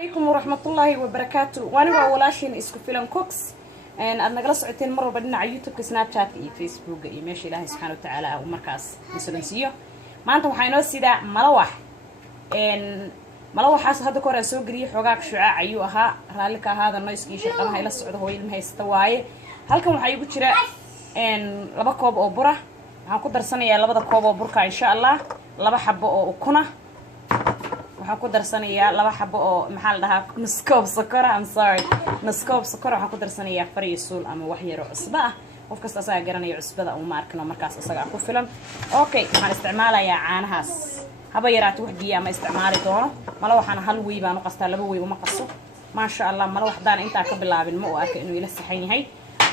عليكم ورحمة الله وبركاته. وأنا وولاشين إسكو فيلم كوكس أنا جلست عتين مرة بدنا على يوتيوب سناب شات فيسبوك ماشي الله سبحانه وتعالى ومركز مسلسية ما أنتم حينو سيدا ملوح ملوح حاس هذا كورة سوق ريح وقاك شعاع أيوها رالك هذا الناس كي شغلها هاي للسعودة هو يلمها يستواي هلكم حيجوا ترى لبا كوب أو برة هنقدر سنة يا لبا كوب أو بركة إن شاء الله لبا حبة أو كنا waxaan ku darsanayaa laba xabo oo maxaa la dhahaa nuskoob sokor I'm sorry nuskoob sokor waxaan ku darsanayaa fariyo suul ama wax yar oo cusbo ah qof kasta asaga garanaya cusbada oo ma arkno markaas asaga ku filan okay waxaan isticmaalayaa caanahaas haba yaraato wax biyo ama isticmaali doono mala waxaan hal way baan u qastaa laba way uma qaso ma sha Allah mala waxdaan inta ka bilaabin ma u arka inuu ila saxan yahay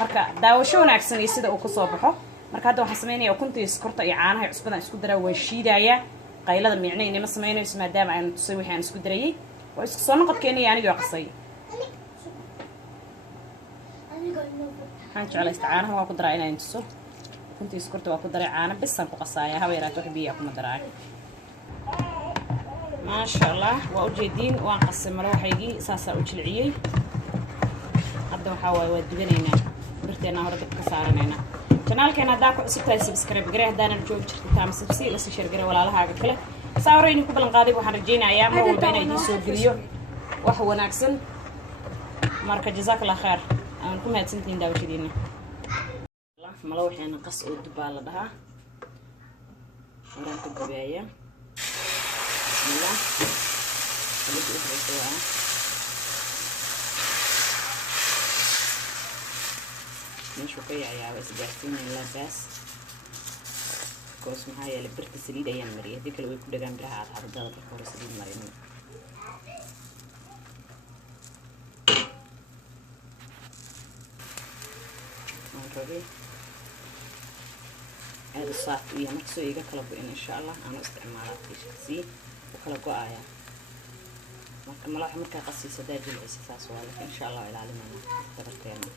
marka daawasho wanaagsan iyo sida uu ku soo baxo marka hadda waxaan sameeynaa ukuntii sokorta iyo caanaha cusbada isku daraa waan shiidayaa qaylada micnayna ma sameynayso maadaama aan tusay wixii aan isku darayay oo isku soo noqodkeena aniga qasay waxaan jeclaa istacaanaha waa ku daraa inaan tuso kuntii iskorta waa ku daray caana bis aan ku qasaaya haba yaraato wax biyo kuma daraa ma sha Allah waa u jeedin waan qasay maro waxaygii saasa u jilciyay hadda waxa waa dubanaynaa birteena hore dab ka saaranayna channelkeena hadaa ku cusubtahay subscribe garee hadana joog jirta taam subscribe la share garee walaalahaaga kale saawreeyni ku balan qaaday waxaan rajeynayaa mar walba inay idin soo geliyo wax wanaagsan marka jazakallahu khair aan ku mahadsantiin daawashadiina mala waxaan qas oo dubaa la dhahaa waxaan ku dubayaa bismillah مش وقيع يا بس جالسين اللباس كوس معايا لبرت سليد أيام مريه ديك اللي يكون دجاج لها على هذا الضغط الكورة سليد مريم نروي هذا الصاف ويا مكسو يجا كلب إن شاء الله أنا استعمالات في شخصي وكلب قايا ما ملاح مركا قصي سداج الأساس ولا إن شاء الله إلى علمنا تركينا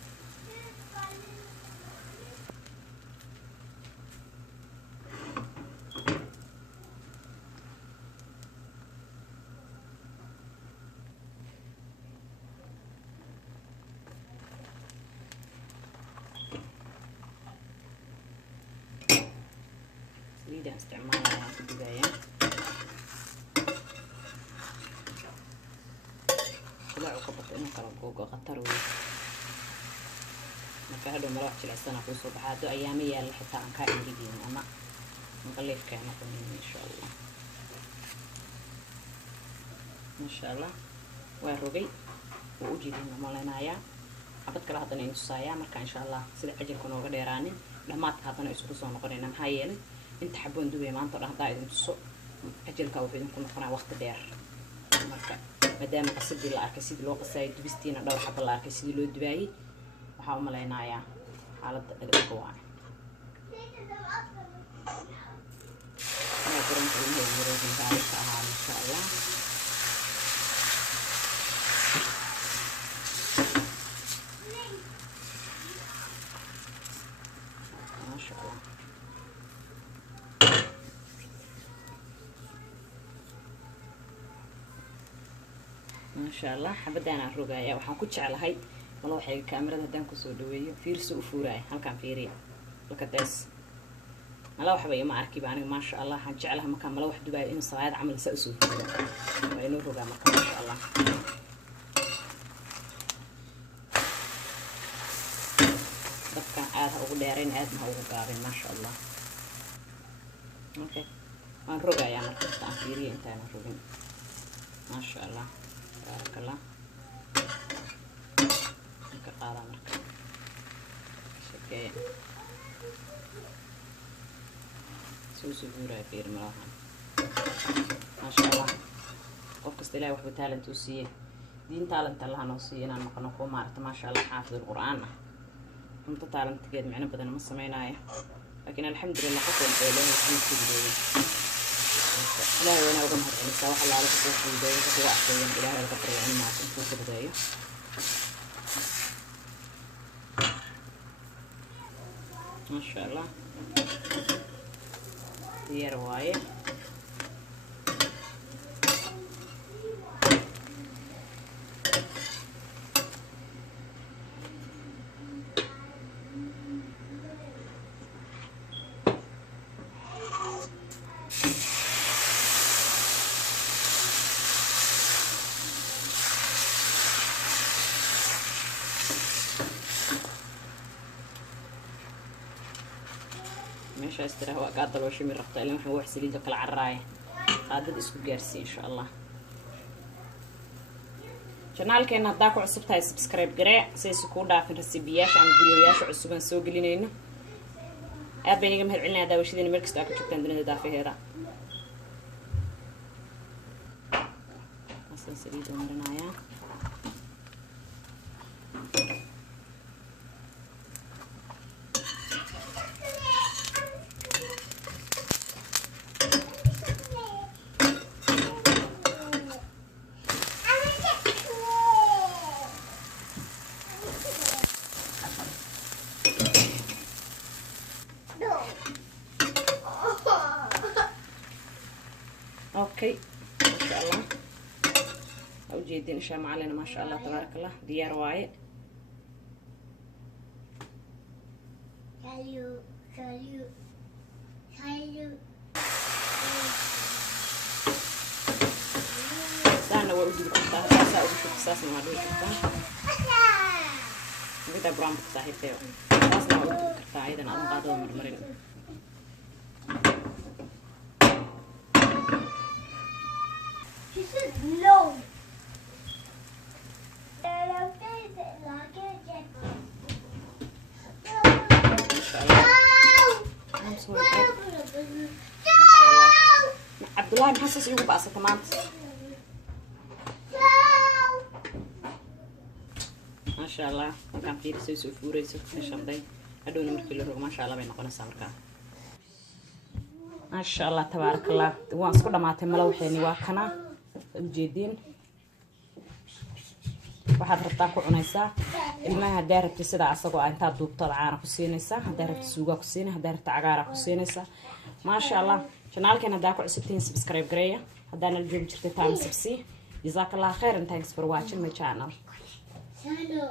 سليدة استعمالها في البداية طلعوا قبط إنه كربوق وغطروا marka hadhow mala wax jilicsan ku soo baxaado ayaamiya la xitaa aan ka ingidin ama maqalifka aan qonin insha Allah insha Allah waa rogay oo u jeedin malaynaaya abad kala hadana in tusaaya marka insha Allah sida ajirku nooga dheeraanin dhamaadka hadana isku soo noqonayna maxaa yeelay inta xaboon dubay maanta dhaxdaa idin tuso ajirka wuxuu idin ku noqonaa waqti dheer marka maadaama qasadii la arkay sidii loo qasay dubistiina dhowr xabba la arkay sidii loo dubayay waxaa u malaynayaa xaaladda dhagdhag waa ana garan inuu yahay taariikh ahaan insha Allah ما شاء الله ما شاء الله حبدان الرقاية waxaan ku jeclahay wala waxay kaamirada hadaan ku soo dhaweeyo fiirso u fuuray halkan fiiriya halka taas mala waxba ma arki baan ma sha Allah waxaan jeclahay marka mala wax dubaay inuu saayad amal sa soo fuuro waa inuu rogaa marka ma sha Allah dadka aad ugu dheereen aad ma ugu gaabin ma sha Allah okay waan rogayaa marka aan fiiriyo intaan rogin ma sha Allah barakallah قارا مركب شكاية سوسو بورا كير مراها ما شاء الله قفك استلاي وحبو تالنت وسيه دين تالنت الله نوصيه أنا مقنقو مارت ما شاء الله حافظ القرآن انت تالنت قد معنا بدنا ما سمعناه لكن الحمد لله قطع الأولى والحمد لله لا وانا وقم هاد عليسا وحلا على قطوش البداية قطوة أحسين إلهي القطر يعني معكم فوق البداية ما شاء الله هي رواية meesha istiraha waa qaad dalooshi mi rabta ilaa waxaan wax saliid kala carraay qaadad isku gaarsi insha Allah channelkeena haddaa ku cusub tahay subscribe garee si ay ku dhaafin rasibiyaasha aan videoyaasha cusub aan soo gelinayno aad baan iga mahad celinaa daawashadiina meel kasta aad ku joogtaan dunida daafaheeda asan saliid oo marinaya اوكي ما شاء الله اوجيدين اشياء معلنا ما شاء الله تبارك الله ديار وايد سانا وأوجي بكتاه ساسا أوجي بكتاه ما أدري بكتاه بيتا برام بكتاه هيتيو ساسا أوجي بكتاه أيضا أنا قادوا مرمرين No. عبد الله محسس يقول بقى تمام ما شاء الله كان في رسوس وفوريس وشمدين أدون مركل الرق ما شاء الله بينقلنا سامركا ما شاء الله تبارك الله وان سكودا ما تملو حيني واكنا ujeedin waxaad rabtaa ku cunaysaa ilmaha hadaa rabti sida asagoo inta duubto caana ku siinaysaa hadaa rabti suuga ku siinaysaa hadaa rabti cagaar ku siinaysaa ma sha Allah channelkeena hadaa ku cusubtiin subscribe gareeya hadaa nala joogi jirtay time subsi jazakallahu khair and thanks for watching my channel channel